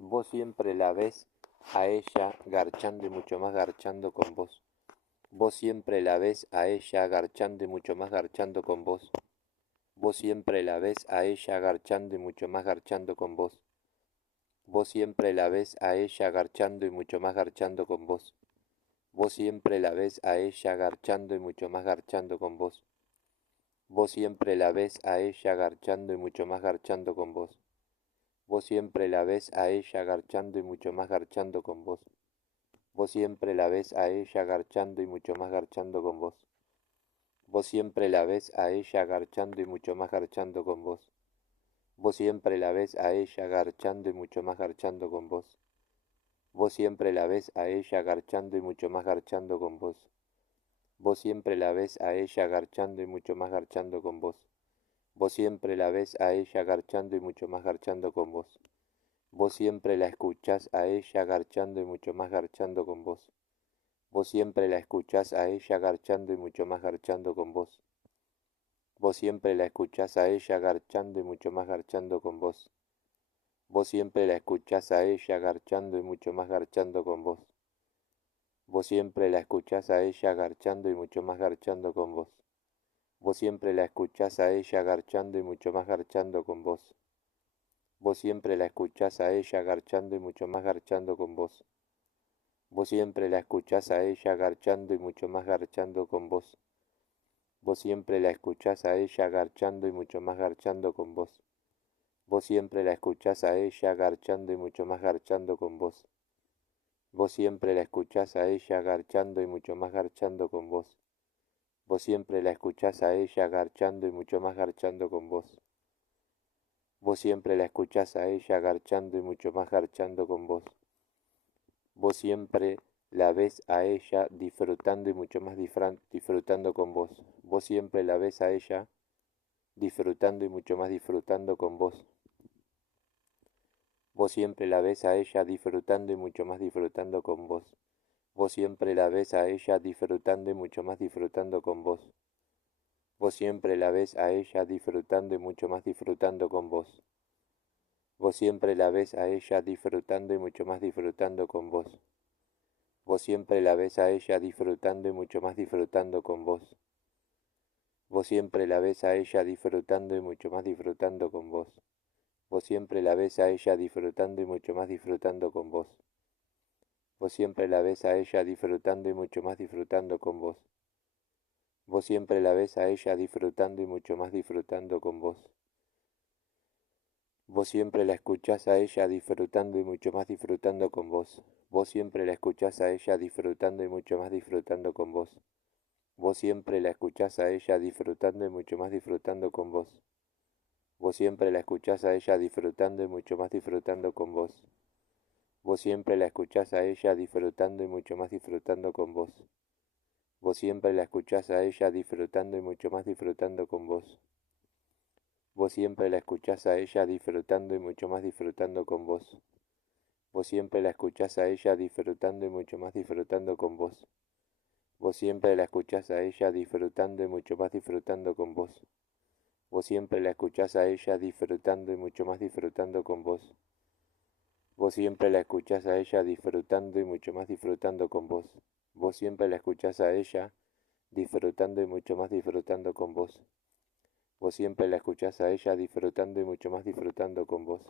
Vos siempre la ves a ella garchando y mucho más garchando con vos. Vos siempre la ves a ella garchando y mucho más garchando con vos. Vos siempre la ves a ella garchando y mucho más garchando con vos. Vos siempre la ves a ella garchando y mucho más garchando con vos. Vos siempre la ves a ella garchando y mucho más garchando con vos. Vos siempre la ves a ella garchando y mucho más garchando con vos. Vos siempre la ves a ella garchando y mucho más garchando con vos. Vos siempre la ves a ella garchando y mucho más garchando con vos. Vos siempre la ves a ella garchando y mucho más garchando con vos. Vos siempre la ves a ella garchando y mucho más garchando con vos. Vos siempre la ves a ella garchando y mucho más garchando con vos. Vos siempre la ves a ella garchando y mucho más garchando con vos. Vos siempre la ves a ella garchando y mucho más garchando con vos. Vos siempre la escuchás a ella garchando y mucho más garchando con vos. Vos siempre la escuchás a ella garchando y mucho más garchando con vos. Vos siempre la escuchás a ella garchando y mucho más garchando con vos. Vos siempre la escuchás a ella garchando y mucho más garchando con vos. Vos siempre la escuchás a ella garchando y mucho más garchando con vos. Vos siempre la escuchás a ella garchando y mucho más garchando con vos. Vos siempre la escuchás a ella garchando y mucho más garchando con vos. Vos siempre la escuchás a ella garchando y mucho más garchando con vos. Vos siempre la escuchás a ella garchando y mucho más garchando con vos. Vos siempre la escuchás a ella garchando y mucho más garchando con vos. Vos siempre la escuchás a ella garchando y mucho más garchando con vos. Vos siempre la escuchás a ella garchando y mucho más garchando con vos. Vos siempre la escuchás a ella garchando y mucho más garchando con vos. Vos siempre la ves a ella disfrutando y mucho más disfrutando con vos. Vos siempre la ves a ella disfrutando y mucho más disfrutando con vos. Vos siempre la ves a ella disfrutando y mucho más disfrutando con vos. Vos siempre la ves a ella disfrutando y mucho más disfrutando con vos. Vos siempre la ves a ella disfrutando y mucho más disfrutando con vos. Vos siempre la ves a ella disfrutando y mucho más disfrutando con vos. Vos siempre la ves a ella disfrutando y mucho más disfrutando con vos. Vos siempre la ves a ella disfrutando y mucho más disfrutando con vos. Vos siempre la ves a ella disfrutando y mucho más disfrutando con vos. Vos siempre la ves a ella disfrutando y mucho más disfrutando con vos. Vos siempre la ves a ella disfrutando y mucho más disfrutando con vos. Vos siempre la escuchás a ella disfrutando y mucho más disfrutando con vos. Vos siempre la escuchás a ella disfrutando y mucho más disfrutando con vos. Vos siempre la escuchás a ella disfrutando y mucho más disfrutando con vos. Vos siempre la escuchás a ella disfrutando y mucho más disfrutando con vos. Vos siempre la escuchás a ella disfrutando y mucho más disfrutando con vos. Vos siempre la escuchás a ella disfrutando y mucho más disfrutando con vos. Vos siempre la escuchás a ella disfrutando y mucho más disfrutando con vos. Vos siempre la escuchás a ella disfrutando y mucho más disfrutando con vos. Vos siempre la escuchás a ella disfrutando y mucho más disfrutando con vos. Vos siempre la escuchás a ella disfrutando y mucho más disfrutando con vos. Vos siempre la escuchás a ella disfrutando y mucho más disfrutando con vos. Vos siempre la escuchás a ella disfrutando y mucho más disfrutando con vos. Vos siempre la escuchás a ella disfrutando y mucho más disfrutando con vos.